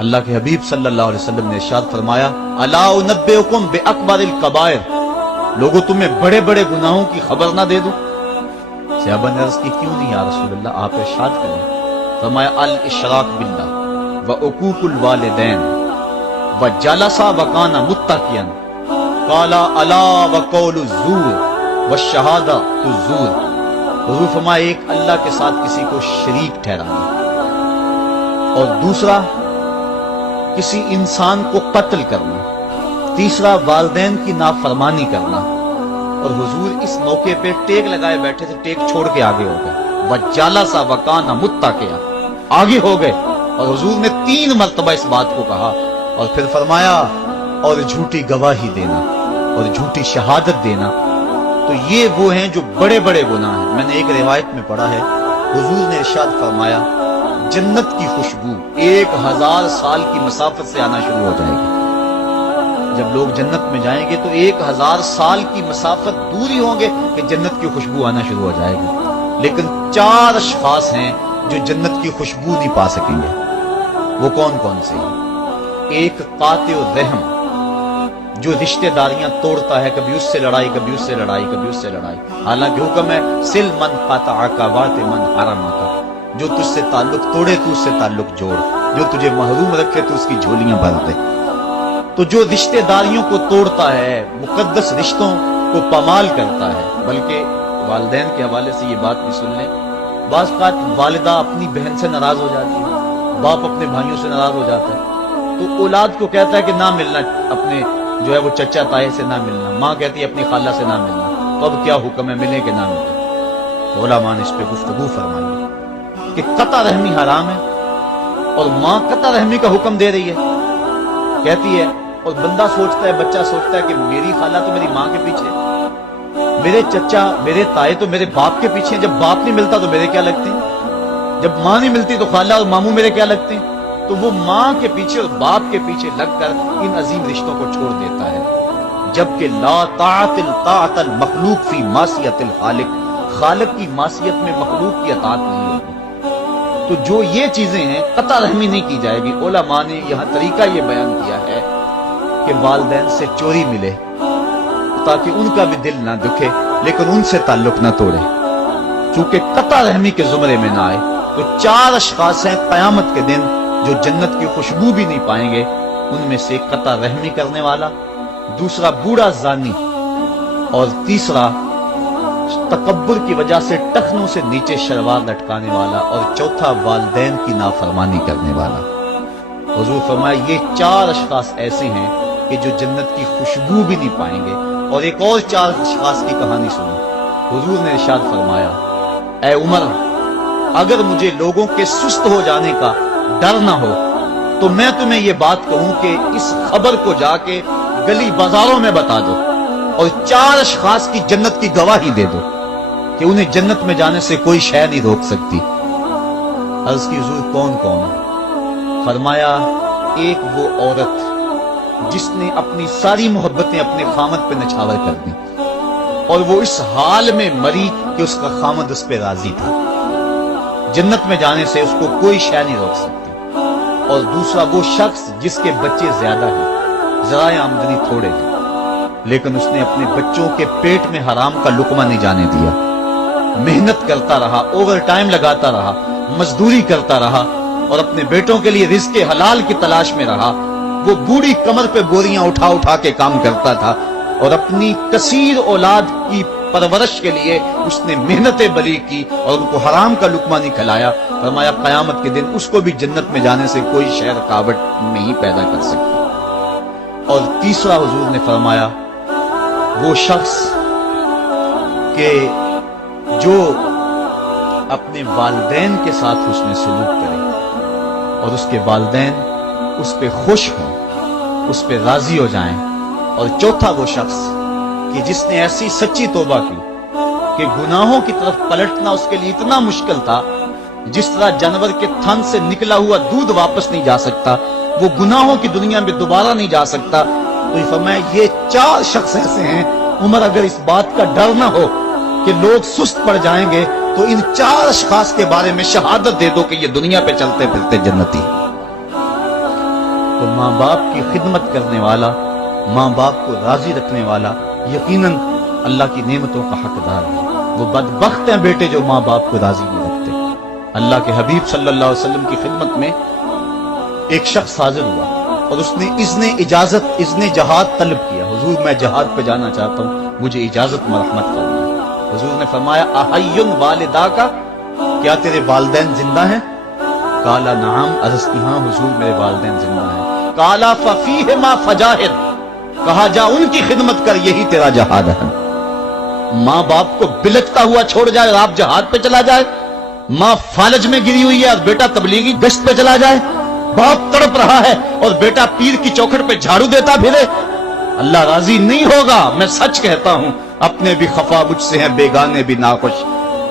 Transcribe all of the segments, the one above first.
اللہ کے حبیب صلی اللہ علیہ وسلم نے ارشاد فرمایا الا انبئکم باکبر الکبائر، لوگوں تمہیں بڑے بڑے گناہوں کی خبر نہ دے دوں؟ صحابہ نے عرض کی کیوں نہیں یا رسول اللہ، آپ ارشاد کریں۔ فرمایا الاشراک باللہ وعقوق الوالدین وجلس وکان متقیا، قال الا وقول الزور والشہادۃ الزور۔ حضور فرمایا ایک اللہ کے ساتھ کسی کو شریک ٹھہرانا، اور دوسرا کسی انسان کو قتل کرنا، تیسرا والدین کی نافرمانی کرنا۔ اور حضور اس موقع پہ ٹیک لگائے بیٹھے تھے، ٹیک چھوڑ کے آگے ہو گئے، وجلس وکان متقیا، آگے ہو گئے، اور حضور نے 3 مرتبہ اس بات کو کہا، اور پھر فرمایا اور جھوٹی گواہی دینا اور جھوٹی شہادت دینا۔ تو یہ وہ ہیں جو بڑے بڑے گناہ ہیں۔ میں نے ایک روایت میں پڑھا ہے، حضور نے ارشاد فرمایا جنت کی خوشبو 1000 سال کی مسافت سے آنا شروع ہو جائے گی۔ جب لوگ جنت میں جائیں گے تو 1000 سال کی مسافت دور ہی ہوں گے کہ جنت کی خوشبو آنا شروع ہو جائے گی، لیکن 4 اشخاص ہیں جو جنت کی خوشبو نہیں پا سکیں گے۔ وہ کون کون سے ہیں؟ ایک قاطع الرحم، جو رشتہ داریاں توڑتا ہے، کبھی اس سے لڑائی، کبھی اس سے لڑائی، کبھی اس سے لڑائی، حالانکہ حکم ہے سل من قطعک وات من حرمک، جو تجھ سے تعلق توڑے تو اس سے تعلق جوڑ، جو تجھے محروم رکھے تو اس کی جھولیاں بھر دے۔ تو جو رشتہ داریوں کو توڑتا ہے، مقدس رشتوں کو پامال کرتا ہے، بلکہ والدین کے حوالے سے یہ بات بھی سن لیں، بعض اوقات والدہ اپنی بہن سے ناراض ہو جاتی ہے، باپ اپنے بھائیوں سے ناراض ہو جاتا ہے، تو اولاد کو کہتا ہے کہ نہ ملنا، اپنے جو ہے وہ چچا تائے سے نہ ملنا، ماں کہتی ہے اپنی خالہ سے نہ ملنا، تو اب کیا حکم ہے، ملے کہ نہ ملے؟ تو علماء نے اس پہ گفتگو فرمائی کہ قطع رحمی حرام ہے، اور ماں قطع رحمی کا حکم دے رہی ہے، کہتی ہے، اور بندہ سوچتا ہے، بچہ سوچتا ہے کہ میری خالہ تو میری ماں کے پیچھے، میرے چچا میرے تائے تو میرے باپ کے پیچھے، جب باپ نہیں ملتا تو میرے کیا لگتے ہیں، جب ماں نہیں ملتی تو خالہ اور ماموں میرے کیا لگتے ہیں؟ تو وہ ماں کے پیچھے اور باپ کے پیچھے لگ کر ان عظیم رشتوں کو چھوڑ دیتا ہے، جبکہ لا طاعت المخلوق فی معصیت الخالق، خالق کی معصیت میں مخلوق کی اطاعت نہیں ہوگی۔ تو جو یہ چیزیں ہیں قطع رحمی نہیں کی جائے گی۔ علماء نے یہاں طریقہ یہ بیان کیا ہے کہ والدین سے چوری ملے تاکہ ان کا بھی دل نہ دکھے، لیکن ان سے تعلق نہ توڑے، چونکہ قطع رحمی کے زمرے میں نہ آئے۔ تو 4 اشخاص ہیں قیامت کے دن جو جنت کی خوشبو بھی نہیں پائیں گے، ان میں سے قطع رحمی کرنے والا، دوسرا بوڑھا زانی، اور تیسرا تکبر کی وجہ سے ٹخنوں سے نیچے شلوار لٹکانے والا، اور چوتھا والدین کی نافرمانی کرنے والا۔ حضور فرمایا یہ 4 اشخاص ایسے ہیں کہ جو جنت کی خوشبو بھی نہیں پائیں گے۔ اور ایک اور 4 اشخاص کی کہانی سنو۔ حضور نے ارشاد فرمایا اے عمر، اگر مجھے لوگوں کے سست ہو جانے کا ڈر نہ ہو تو میں تمہیں یہ بات کہوں کہ اس خبر کو جا کے گلی بازاروں میں بتا دو، اور 4 اشخاص کی جنت کی گواہی دے دو کہ انہیں جنت میں جانے سے کوئی شے نہیں روک سکتی۔ عرض کی حضور کون کون؟ فرمایا ایک وہ عورت جس نے اپنی ساری محبتیں اپنے خامد پہ نچھاور کر دی، اور وہ اس حال میں مری کہ اس کا خامد اس پہ راضی تھا، جنت میں جانے سے اس کو کوئی شے نہیں روک سکتی۔ اور دوسرا وہ شخص جس کے بچے زیادہ ہیں، ذرائع آمدنی تھوڑے ہیں، لیکن اس نے اپنے بچوں کے پیٹ میں حرام کا لقمہ نہیں جانے دیا، محنت کرتا رہا، اوور ٹائم لگاتا رہا، مزدوری کرتا رہا، اور اپنے بیٹوں کے لیے رزق حلال کی تلاش میں رہا۔ وہ بوڑھی کمر پہ بوریاں اٹھا اٹھا کے کام کرتا تھا، اور اپنی کثیر اولاد کی پرورش کے لیے اس نے محنتیں بری کی اور ان کو حرام کا لقمہ نہیں کھلایا۔ فرمایا قیامت کے دن اس کو بھی جنت میں جانے سے کوئی شے رکاوٹ نہیں پیدا کر سکتی۔ اور تیسرا حضور نے فرمایا وہ شخص کہ جو اپنے والدین کے ساتھ حسن سلوک کرے اور اس کے والدین اس پہ خوش ہوں، اس پہ راضی ہو جائیں۔ اور چوتھا وہ شخص کہ جس نے ایسی سچی توبہ کی کہ گناہوں کی طرف پلٹنا اس کے لیے اتنا مشکل تھا، جس طرح جانور کے تھن سے نکلا ہوا دودھ واپس نہیں جا سکتا، وہ گناہوں کی دنیا میں دوبارہ نہیں جا سکتا۔ تو یہ فرمایا یہ 4 شخص ایسے ہیں عمر، اگر اس بات کا ڈر نہ ہو کہ لوگ سست پڑ جائیں گے تو ان 4 اشخاص کے بارے میں شہادت دے دو کہ یہ دنیا پہ چلتے پھرتے جنتی۔ تو ماں باپ کی خدمت کرنے والا، ماں باپ کو راضی رکھنے والا یقیناً اللہ کی نعمتوں کا حقدار ہے۔ وہ بدبخت ہیں بیٹے جو ماں باپ کو راضی نہیں رکھتے۔ اللہ کے حبیب صلی اللہ علیہ وسلم کی خدمت میں ایک شخص حاضر ہوا اور اس نے اذن جہاد طلب کیا، حضور میں جہاد پہ جانا چاہتا ہوں، مجھے اجازت مرحمت کرنا۔ حضور نے فرمایا احی والدہ کا، کیا تیرے والدین زندہ ہیں؟ قال نعم، عرض کی ہاں حضور میرے والدین زندہ ہیں۔ قال ففیہما فجاہد، کہا جا ان کی خدمت کر، یہی تیرا جہاد ہے۔ ماں باپ کو بلکتا ہوا چھوڑ جائے اور آپ جہاد پہ چلا جائے، ماں فالج میں گری ہوئی ہے اور بیٹا تبلیغی گشت پہ چلا جائے، باپ تڑپ رہا ہے اور بیٹا پیر کی چوکھٹ پہ جھاڑو دیتا پھرے، اللہ راضی نہیں ہوگا۔ میں سچ کہتا ہوں، اپنے بھی خفا مجھ سے ہیں، بیگانے بھی ناخوش،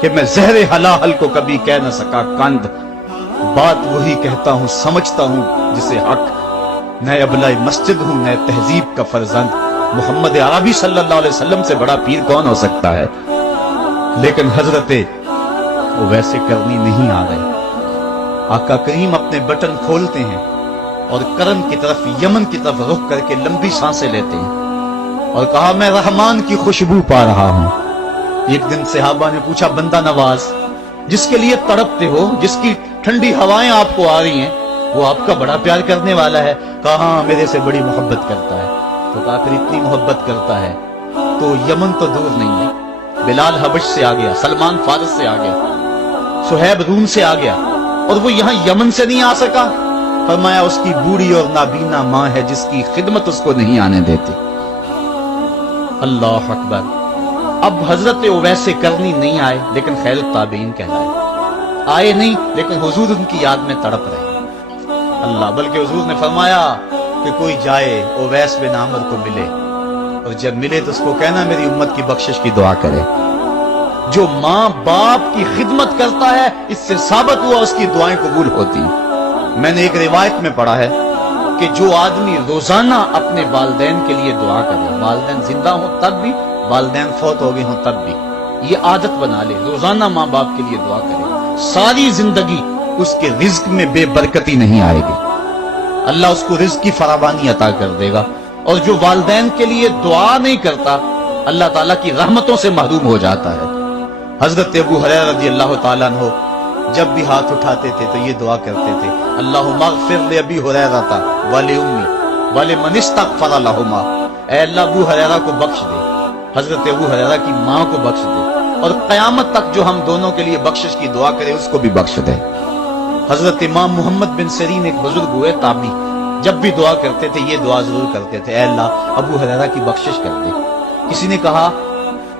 کہ میں زہر حلاحل کو کبھی کہہ نہ سکا کند، بات وہی کہتا ہوں سمجھتا ہوں جسے حق، نئے ابلہ مسجد ہوں، نئے تہذیب کا فرزند، محمد عربی صلی اللہ علیہ وسلم سے بڑا پیر کون ہو سکتا ہے؟ لیکن حضرت وہ ویسے کرنی نہیں آ رہے۔ آقا کریم اپنے بٹن کھولتے ہیں اور کرم کی طرف، یمن کی طرف رخ کر کے لمبی سانسیں لیتے ہیں اور کہا میں رحمان کی خوشبو پا رہا ہوں۔ ایک دن صحابہ نے پوچھا بندہ نواز جس کے لیے تڑپتے ہو، جس کی ٹھنڈی ہوائیں آپ کو آ رہی ہیں، وہ آپ کا بڑا پیار کرنے والا ہے؟ کہا ہاں میرے سے بڑی محبت کرتا ہے۔ تو کہا پھر اتنی محبت کرتا ہے تو یمن تو دور نہیں ہے، بلال حبش سے آ گیا، سلمان فارس سے آ گیا، سہیب روم سے آ گیا، اور وہ یہاں یمن سے نہیں آ سکا؟ فرمایا اس کی بوڑھی اور نابینا ماں ہے جس کی خدمت اس کو نہیں آنے دیتی۔ اللہ اکبر۔ اب حضرت ویسے کرنی نہیں آئے لیکن خیر التابعین کہلائے، آئے نہیں لیکن حضور ان کی یاد میں تڑپ رہے اللہ، بلکہ حضور نے فرمایا کہ کوئی جائے اویس بن عامر کو ملے اور جب ملے تو اس کو کہنا میری امت کی بخشش کی دعا کرے۔ جو ماں باپ کی خدمت کرتا ہے اس سے ثابت ہوا اس کی دعائیں قبول ہوتی ہیں۔ میں نے ایک روایت میں پڑھا ہے کہ جو آدمی روزانہ اپنے والدین کے لیے دعا کرے، والدین زندہ ہوں تب بھی، والدین فوت ہو گئے ہوں تب بھی، یہ عادت بنا لے، روزانہ ماں باپ کے لیے دعا کرے، ساری زندگی اس کے رزق میں بے برکتی نہیں آئے گی، اللہ اس کو رزق کی فراوانی عطا کر دے گا۔ اور جو والدین کے لیے دعا نہیں کرتا اللہ تعالیٰ کی رحمتوں سے محروم ہو جاتا ہے۔ حضرت ابو ہریرہ رضی اللہ تعالیٰ عنہ جب بھی ہاتھ اٹھاتے تھے تو یہ دعا کرتے تھے اللہم اغفر لابی ہریرہ ولأمی ولمن استغفر لہما، اے اللہ ابو ہریرہ کو بخش دے، حضرت ابو ہریرہ کی ماں کو بخش دے، اور قیامت تک جو ہم دونوں کے لیے بخشش کی دعا کرے اس کو بھی بخش دے۔ حضرت امام محمد بن سیرین ایک بزرگ ہوئے تابعی، جب بھی دعا کرتے تھے یہ دعا ضرور کرتے تھے، اے اللہ ابو ہریرہ کی بخشش کر دے۔ کسی نے کہا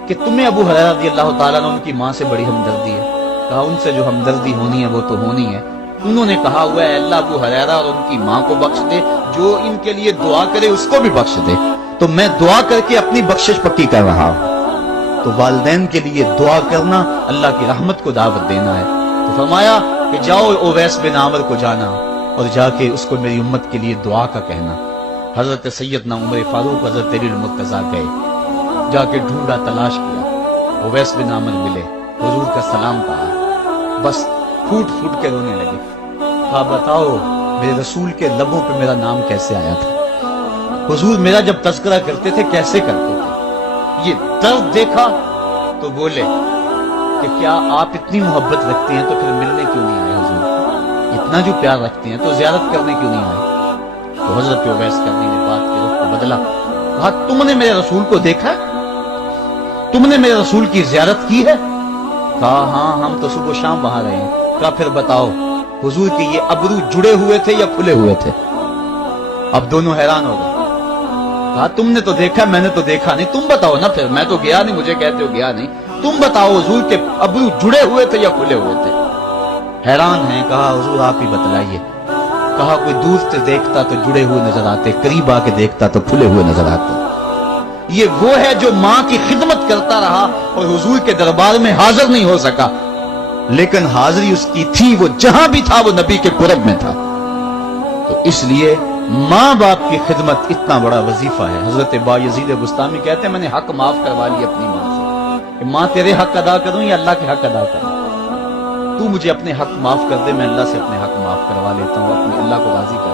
کہ تمہیں ابو ہریرہ رضی اللہ تعالیٰ عنہ ان کی ماں سے بڑی ہمدردی ہے؟ کہا ان سے جو ہمدردی ہونی ہے وہ تو ہونی ہے۔ انہوں نے کہا ہوا ہے اللہ ابو ہریرہ اور ان کی ماں کو بخش دے، جو ان کے لیے دعا کرے اس کو بھی بخش دے۔ تو میں دعا کر کے اپنی بخشش پکی کر رہا ہوں۔ تو والدین کے لیے دعا کرنا اللہ کی رحمت کو دعوت دینا ہے۔ تو فرمایا کہ جاؤ اویس بن عامر کو جانا اور جا کے اس کو میری امت کے لیے دعا کا کہنا۔ حضرت سیدنا عمر فاروق حضرت علی المرتضیٰ گئے، جا کے ڈھونڈا تلاش کیا، اویس بن عامر ملے، حضور کا سلام کہا، بس پھوٹ پھوٹ کے رونے لگے۔ کہا بتاؤ میرے رسول کے لبوں پہ میرا نام کیسے آیا تھا؟ حضور میرا جب تذکرہ کرتے تھے کیسے کرتے تھے؟ یہ درد دیکھا تو بولے کہ کیا آپ اتنی محبت رکھتے ہیں تو پھر ملنے کیوں نہیں آئے حضور؟ اتنا جو پیار رکھتے ہیں تو زیارت کرنے کیوں نہیں آئے؟ تو حضرت اویس کرنی نے بات کے رخ کو بدلا، کہا تم نے میرے رسول کو دیکھا ہے؟ تم نے میرے رسول کی زیارت کی ہے؟ کہا ہاں ہم تو صبح و شام وہاں رہے ہیں۔ کہا پھر بتاؤ حضور کے یہ ابرو جڑے ہوئے تھے یا کھلے ہوئے تھے؟ اب دونوں حیران ہو گئے۔ کہا تم نے تو دیکھا میں نے تو دیکھا نہیں، تم بتاؤ نا، پھر میں تو گیا نہیں، مجھے کہتے ہو گیا نہیں، تم بتاؤ حضور کے ابرو جڑے ہوئے تھے یا کھلے ہوئے تھے؟ حیران ہیں۔ کہا حضور آپ ہی بتلائیے۔ کہا کوئی دور سے دیکھتا تو جڑے ہوئے نظر آتے، قریب آ کے دیکھتا تو کھلے ہوئے نظر آتے۔ یہ وہ ہے جو ماں کی خدمت کرتا رہا اور حضور کے دربار میں حاضر نہیں ہو سکا، لیکن حاضری اس کی تھی، وہ جہاں بھی تھا وہ نبی کے قرب میں تھا۔ تو اس لیے ماں باپ کی خدمت اتنا بڑا وظیفہ ہے۔ حضرت بایزید بستامی کہتے ہیں میں نے حق معاف کروا لیا اپنی ماں سے، کہ ماں تیرے حق ادا کروں یا اللہ کے حق ادا کروں؟ تو مجھے اپنے حق معاف کر دے، میں اللہ سے اپنے حق معاف کروا لیتا ہوں، اپنے اللہ کو راضی کر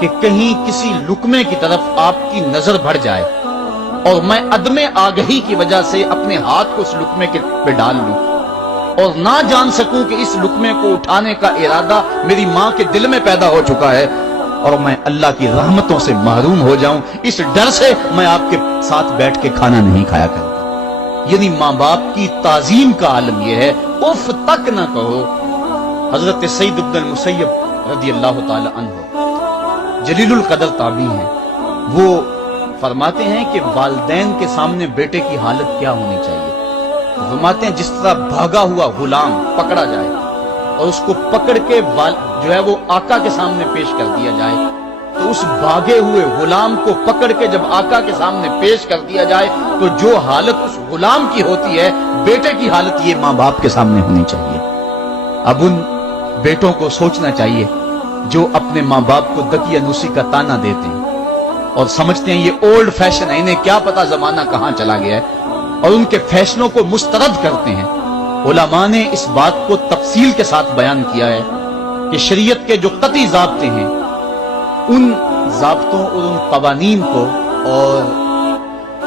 کہ کہیں کسی لقمے کی طرف آپ کی نظر بڑھ جائے اور میں عدم آگہی کی وجہ سے اپنے ہاتھ کو اس لقمے کے پہ ڈال لوں اور نہ جان سکوں کہ اس لقمے کو اٹھانے کا ارادہ میری ماں کے دل میں پیدا ہو چکا ہے اور میں اللہ کی رحمتوں سے محروم ہو جاؤں، اس ڈر سے میں آپ کے ساتھ بیٹھ کے کھانا نہیں کھایا کرتا۔ یعنی ماں باپ کی تعظیم کا عالم یہ ہے، اف تک نہ کہو۔ حضرت سعید بن المسیب رضی اللہ تعالی عنہ جلیل القدر تابعی ہیں، وہ فرماتے ہیں کہ والدین کے سامنے بیٹے کی حالت کیا ہونی چاہیے۔ فرماتے ہیں جس طرح بھاگا ہوا غلام پکڑا جائے اور اس کو پکڑ کے جو ہے وہ آقا کے سامنے پیش کر دیا جائے، تو اس بھاگے ہوئے غلام کو پکڑ کے جب آقا کے سامنے پیش کر دیا جائے تو جو حالت اس غلام کی ہوتی ہے، بیٹے کی حالت یہ ماں باپ کے سامنے ہونی چاہیے۔ اب ان بیٹوں کو سوچنا چاہیے جو اپنے ماں باپ کو دقیانوسی کا تانا دیتے ہیں اور سمجھتے ہیں یہ اولڈ فیشن ہے، انہیں کیا پتا زمانہ کہاں چلا گیا ہے، اور ان کے فیشنوں کو مسترد کرتے ہیں۔ علماء نے اس بات کو تفصیل کے ساتھ بیان کیا ہے کہ شریعت کے جو قطعی ضابطے ہیں، ان ضابطوں اور ان قوانین کو اور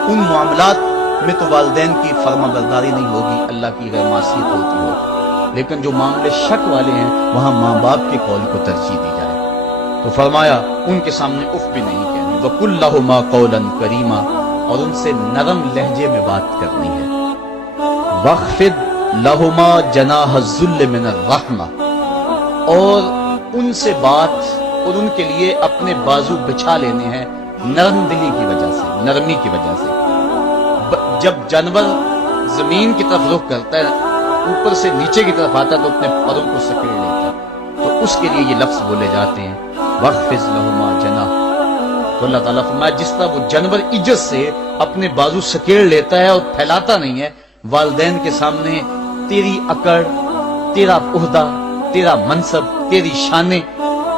ان معاملات میں تو والدین کی فرما برداری نہیں ہوگی، اللہ کی غیر معصیت ہوتی ہو، لیکن جو معاملے شک والے ہیں وہاں ماں باپ کے قول کو ترجیح دی جائے۔ تو فرمایا ان کے سامنے اف بھی نہیں کہنی، وَقُلْ لَهُمَا قَوْلًا كَرِيمًا، اور ان سے نرم لہجے میں بات کرنی ہے۔ وَاخْفِضْ لَهُمَا جَنَاحَ الذُّلِّ مِنَ الرَّحْمَةِ، اور ان سے بات اور ان کے لیے اپنے بازو بچھا لینے ہیں نرم دلی کی وجہ سے، نرمی کی وجہ سے۔ جب جانور زمین کی طرف رخ کرتا ہے، اوپر سے نیچے کی طرف آتا ہے تو اپنے پروں کو سکیڑ لیتا ہے، تو اس کے لیے یہ لفظ بولے جاتے ہیں وَاخْفِضْ لَهُمَا جَنَاحَ۔ تو اللہ تعالیٰ فرمایا جس طرح وہ جانور عزت سے اپنے بازو سکیڑ لیتا ہے اور پھیلاتا نہیں ہے، والدین کے سامنے تیری اکڑ، تیرا عہدہ، تیرا منصب، تیری شانیں،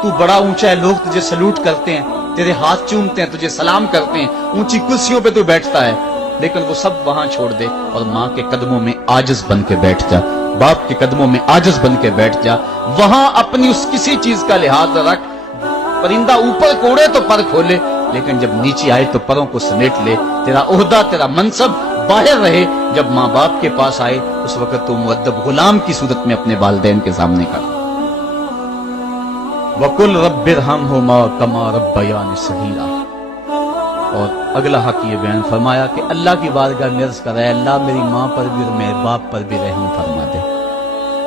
تو بڑا اونچا ہے، لوگ تجھے سلوٹ کرتے ہیں، تیرے ہاتھ چومتے ہیں، تجھے سلام کرتے ہیں، اونچی کرسیوں پہ تو بیٹھتا ہے، لیکن وہ سب وہاں چھوڑ دے اور ماں کے قدموں میں عاجز بن کے بیٹھ جا، باپ کے قدموں میں عاجز بن کے بیٹھ جا، وہاں اپنی اس کسی چیز کا لحاظ رکھ۔ پرندہ اوپر کوڑے تو پر کھولے، لیکن جب نیچے آئے تو پروں کو سمیٹ لے، تیرا عہدہ، تیرا منصب باہر رہے، جب ماں باپ کے پاس آئے اس وقت تو مؤدب غلام کی صورت میں اپنے والدین کے سامنے کر۔ وَقُلْ رَبِّ ارْحَمْهُمَا كَمَا رَبَّيَانِي صَغِيرًا، اور اگلا حق یہ بیان فرمایا کہ اللہ کی بارگاہ میں عرض کر رہا ہے اللہ میری ماں پر بھی اور میرے باپ پر بھی رحم فرما دے،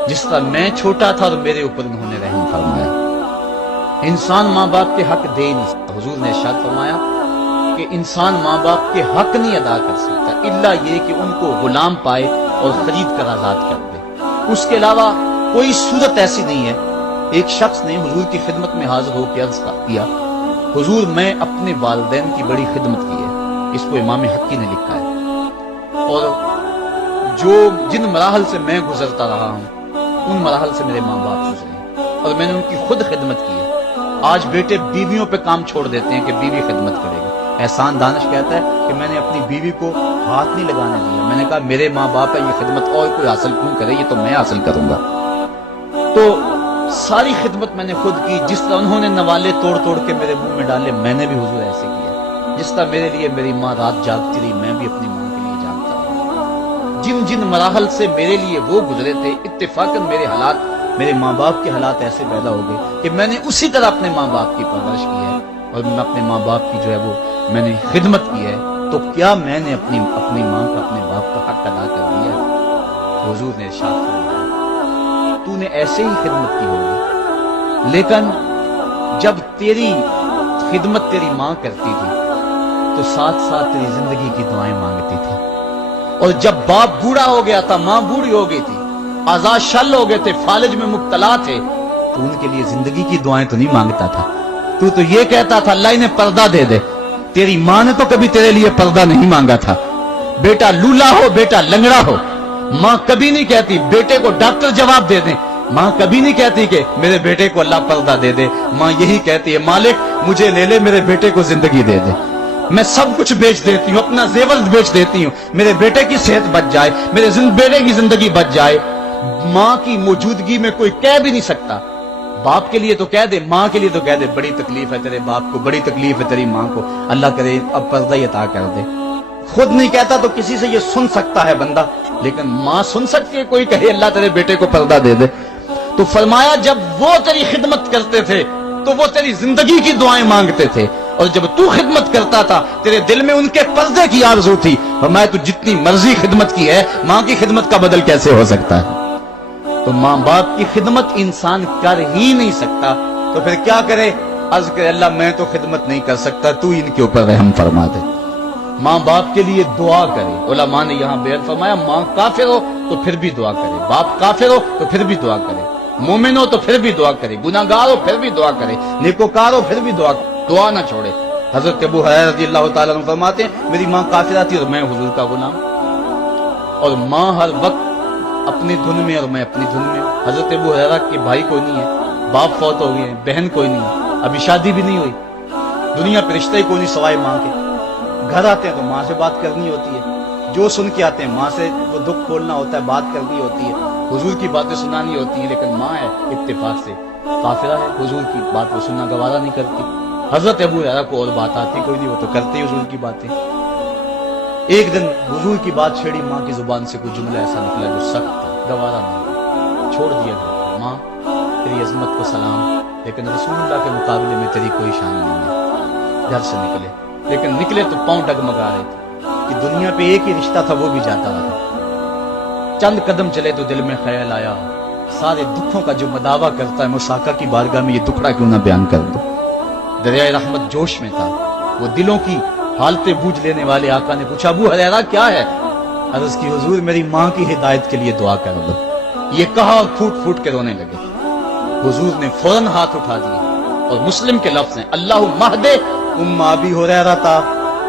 جس طرح میں چھوٹا تھا اور میرے اوپر انہوں نے رحم فرمایا۔ انسان ماں باپ کے حق دے نہیں سکتا، حضور نے ارشاد فرمایا کہ انسان ماں باپ کے حق نہیں ادا کر سکتا الا یہ کہ ان کو غلام پائے اور خرید کر آزاد کر دے، اس کے علاوہ کوئی صورت ایسی نہیں ہے۔ ایک شخص نے حضور کی خدمت میں حاضر ہو کے عرض کیا حضور میں اپنے والدین کی بڑی خدمت کی ہے، اس کو امام حقی نے لکھا ہے، اور جن مراحل سے میں گزرتا رہا ہوں ان مراحل سے میرے ماں باپ گزرے اور میں نے ان کی خود خدمت کی ہے۔ آج بیٹے بیویوں پہ کام چھوڑ دیتے ہیں کہ بیوی خدمت کرے گی۔ احسان دانش کہتا ہے کہ میں نے اپنی بیوی کو ہاتھ نہیں لگانے دیا، میں نے کہا میرے ماں باپ ہے، یہ خدمت اور کوئی حاصل کیوں کرے، یہ تو میں حاصل کروں گا۔ تو ساری خدمت میں نے خود کی، جس طرح انہوں نے نوالے توڑ توڑ کے میرے منہ میں ڈالے میں نے بھی حضور ایسے کیا، جس طرح میرے لیے میری ماں رات جاگتی رہی میں بھی اپنی ماں کے لیے جاگتا رہا۔ جن جن مراحل سے میرے لیے وہ گزرے تھے اتفاقاً میرے حالات، میرے ماں باپ کے حالات ایسے پیدا ہو گئے کہ میں نے اسی طرح اپنے ماں باپ کی پرورش کی ہے اور میں اپنے ماں باپ کی جو ہے وہ میں نے خدمت کی ہے، تو کیا میں نے اپنی ماں کا اپنے باپ کا حق ادا کر دیا؟ حضور نے ارشاد فرمایا تو نے ایسے ہی خدمت کی ہوگی، لیکن جب تیری خدمت تیری ماں کرتی تھی تو ساتھ ساتھ تیری زندگی کی دعائیں مانگتی تھی، اور جب باپ بوڑھا ہو گیا تھا، ماں بوڑھی ہو گئی تھی، آزاد شل ہو گئے تھے، فالج میں مبتلا تھے، تو ان کے لیے زندگی کی دعائیں تو نہیں مانگتا تھا، تو یہ کہتا تھا اللہ انہیں پردہ دے دے۔ تیری ماں نے تو کبھی تیرے لیے پردہ نہیں مانگا تھا، بیٹا لولا ہو، بیٹا لنگڑا ہو، ماں کبھی نہیں کہتی بیٹے کو ڈاکٹر جواب دے دیں، ماں کبھی نہیں کہتی کہ میرے بیٹے کو اللہ پردہ دے دے، ماں یہی کہتی ہے مالک مجھے لے لے، میرے بیٹے کو زندگی دے دے، میں سب کچھ بیچ دیتی ہوں، اپنا زیور بیچ دیتی ہوں، میرے بیٹے کی صحت بچ جائے، میرے بیٹے کی زندگی بچ جائے۔ ماں کی موجودگی میں کوئی کہہ بھی نہیں سکتا باپ کے لیے تو کہہ دے، ماں کے لیے تو کہہ دے بڑی تکلیف ہے تیرے باپ کو، بڑی تکلیف ہے تیری ماں کو، اللہ کرے اب پردہ ہی عطا کر دے۔ خود نہیں کہتا تو کسی سے یہ سن سکتا ہے بندہ، لیکن ماں سن سکتی ہے کوئی کہے اللہ تیرے بیٹے کو پردہ دے دے؟ تو فرمایا جب وہ تیری خدمت کرتے تھے تو وہ تیری زندگی کی دعائیں مانگتے تھے، اور جب تو خدمت کرتا تھا تیرے دل میں ان کے پردے کی آرزو تھی۔ فرمایا تو جتنی مرضی خدمت کی ہے، ماں کی خدمت کا بدل کیسے ہو سکتا ہے؟ تو ماں باپ کی خدمت انسان کر ہی نہیں سکتا تو پھر کیا کرے؟ عرض کرے اللہ میں تو خدمت نہیں کر سکتا، تو ان کے اوپر رحم فرما دے۔ ماں باپ کے لیے دعا کرے۔ علماء نے یہاں بیان فرمایا ماں کافر ہو تو پھر بھی دعا کرے، باپ کافر ہو تو پھر بھی دعا کرے، مومن ہو تو پھر بھی دعا کرے، گناہگار ہو پھر بھی دعا کرے، نیکوکار ہو پھر بھی دعا نہ چھوڑے۔ حضرت ابو ہریرہ رضی اللہ تعالیٰ عنہ فرماتے ہیں میری ماں کافرہ تھی اور میں حضور کا غلام، اور ماں ہر وقت اپنی دھن میں اور میں اپنی دھن میں۔ حضرت ابو ہریرہ کے بھائی کوئی نہیں ہے، باپ فوت ہو گئے ہیں، بہن کوئی نہیں ہے، ابھی شادی بھی نہیں ہوئی، دنیا پہ رشتہ ہی کوئی نہیں سوائے ماں کے۔ گھر آتے ہیں تو ماں سے بات کرنی ہوتی ہے، جو سن کے آتے ہیں ماں سے وہ دکھ کھولنا ہوتا ہے، بات کرنی ہوتی ہے، حضور کی باتیں سنانی ہوتی ہیں، لیکن ماں ہے اتفاق سے کافرہ ہے، حضور کی بات وہ سننا گوارا نہیں کرتی۔ حضرت ابو ہریرہ کو اور بات آتی کوئی نہیں، وہ تو کرتے حضور کی باتیں۔ ایک دن حضور کی بات چھیڑی، ماں کی زبان سے کوئی جملہ ایسا نکلا جو سخت تھا، گوارا نہیں، چھوڑ دیا گھر۔ ماں تیری عظمت کو سلام، لیکن رسول اللہ کے مقابلے میں تیری کوئی شان نہیں ہے۔ گھر سے نکلے، لیکن نکلے تو پاؤں ڈگمگا رہے تھے کہ دنیا پہ ایک ہی رشتہ تھا وہ بھی جاتا رہا۔ چند قدم چلے تو دل میں خیال آیا سارے دکھوں کا جو مداوع کرتا ہے مجھ آقا کی بارگاہ میں یہ دکھڑا کیوں نہ بیان کر دو۔ دریائے رحمت جوش میں تھا، وہ دلوں کی حالتیں بوجھ لینے والے آقا نے پوچھا ابو ہریرہ کیا ہے؟ عرض کی حضور میری ماں کی ہدایت کے لیے دعا کر دو۔ یہ کہا اور پھوٹ پھوٹ کے رونے لگے۔ حضور نے فوراً ہاتھ اٹھا دیا اور مسلم کے لفظ ہیں اللہم اہد ام ابی ہریرہ،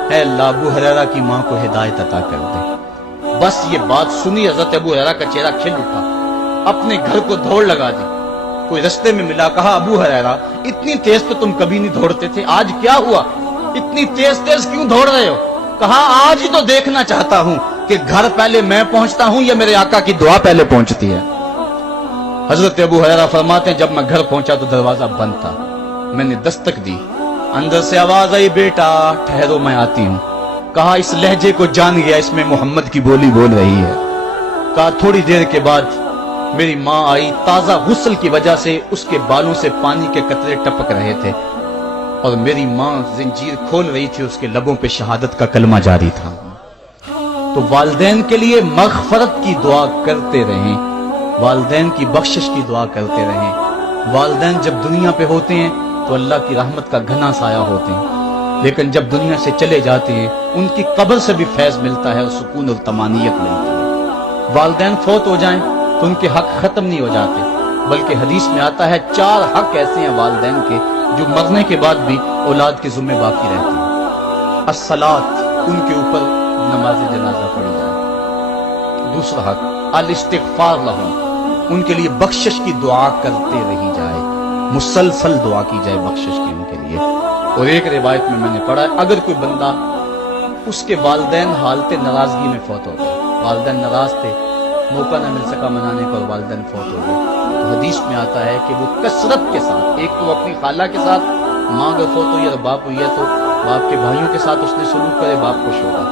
اے اللہ ابو ہریرہ کی ماں کو ہدایت عطا کر دے۔ بس یہ بات سنی حضرت ابو ہریرہ کا چہرہ کھل اٹھا، اپنے گھر کو دوڑ لگا دی۔ کوئی رستے میں ملا، کہا ابو ہریرہ اتنی تیز تو تم کبھی نہیں دوڑتے تھے، آج کیا ہوا؟ اتنی تیز تیز کیوں دوڑ رہے ہو؟ کہا آج ہی تو دیکھنا چاہتا ہوں کہ گھر پہلے میں پہنچتا ہوں یا میرے آقا کی دعا پہلے پہنچتی ہے۔ حضرت ابو ہریرہ فرماتے ہیں جب میں گھر پہنچا تو دروازہ بند تھا، میں نے دستک دی، اندر سے آواز آئی بیٹا ٹھہرو میں آتی ہوں۔ کہا اس لہجے کو جان گیا، اس میں محمد کی بولی بول رہی ہے۔ کہا تھوڑی دیر کے بعد میری ماں آئی، تازہ غسل کی وجہ سے اس کے بالوں سے پانی کے قطرے ٹپک رہے تھے، اور میری ماں زنجیر کھول رہی تھی، اس کے لبوں پہ شہادت کا کلمہ جاری تھا۔ تو والدین کے لیے مغفرت کی دعا کرتے رہیں، والدین کی بخشش کی دعا کرتے رہیں۔ والدین جب دنیا پہ ہوتے ہیں تو اللہ کی رحمت کا گھنا سایہ ہوتے ہیں، لیکن جب دنیا سے چلے جاتے ہیں ان کی قبر سے بھی فیض ملتا ہے اور سکون اور طمانینت ملتی ہے۔ والدین فوت ہو جائیں تو ان کے حق ختم نہیں ہو جاتے، بلکہ حدیث میں آتا ہے 4 حق ایسے ہیں والدین کے جو مرنے کے بعد بھی اولاد کے ذمہ باقی رہتے ہیں۔ الصلاۃ، ان کے اوپر نماز جنازہ پڑھی جائے۔ دوسرا حق الاستغفار لہم، ان کے لیے بخشش کی دعا کرتے رہی جائے، مسلسل دعا کی جائے بخشش کی ان کے لیے۔ اور ایک روایت میں نے پڑھا ہے اگر کوئی بندہ اس کے والدین حالت ناراضگی میں فوت ہو گئے، والدین ناراض تھے، موقع نہ مل سکا منانے کا اور والدین فوت ہو گئے، تو حدیث میں آتا ہے کہ وہ کثرت کے ساتھ، ایک تو اپنی خالہ کے ساتھ، ماں اگر فوت ہوئی ہے تو باپ ہوئی ہے تو باپ کے بھائیوں کے ساتھ اس نے سلوک کرے، باپ خوش ہوگا۔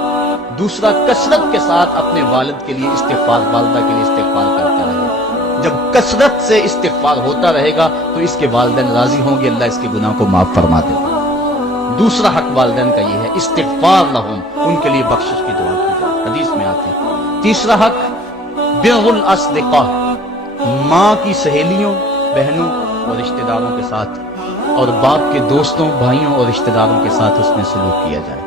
دوسرا کثرت کے ساتھ اپنے والد کے لیے استغفار، والدہ کے لیے استغفار کرتا رہے۔ جب کثرت سے استغفار ہوتا رہے گا تو اس کے والدین راضی ہوں گے، اللہ اس کے گناہ کو معاف فرما دے گا۔ دوسرا حق والدین کا یہ ہے استغفار لہم، ان کے لیے بخشش کی دعا کی جائے، حدیث میں آتی ہے۔ تیسرا حق بر الاصدقاء، ماں کی سہیلیوں، بہنوں اور رشتہ داروں کے ساتھ، اور باپ کے دوستوں، بھائیوں اور رشتہ داروں کے ساتھ اس نے سلوک کیا جائے۔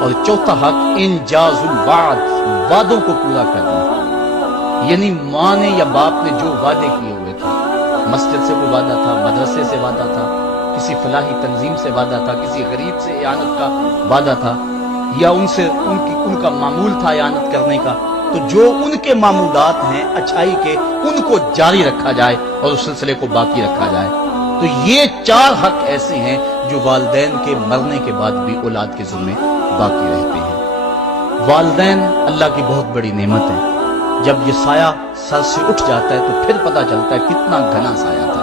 اور چوتھا حق انجاز الوعد، وعدوں کو پورا کرنا، یعنی ماں نے یا باپ نے جو وعدے کیے ہوئے تھے، مسجد سے کوئی وعدہ تھا، مدرسے سے وعدہ تھا، کسی فلاحی تنظیم سے وعدہ تھا، کسی غریب سے اعانت کا وعدہ تھا، یا ان کا معمول تھا اعانت کرنے کا، تو جو ان کے معمولات ہیں اچھائی کے ان کو جاری رکھا جائے اور اس سلسلے کو باقی رکھا جائے۔ تو یہ 4 حق ایسے ہیں جو والدین کے مرنے کے بعد بھی اولاد کے ذمہ باقی رہتے ہیں۔ والدین اللہ کی بہت بڑی نعمت ہے، جب یہ سایہ سر سے اٹھ جاتا ہے تو پھر پتہ چلتا ہے کتنا گھنا سایہ تھا۔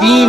3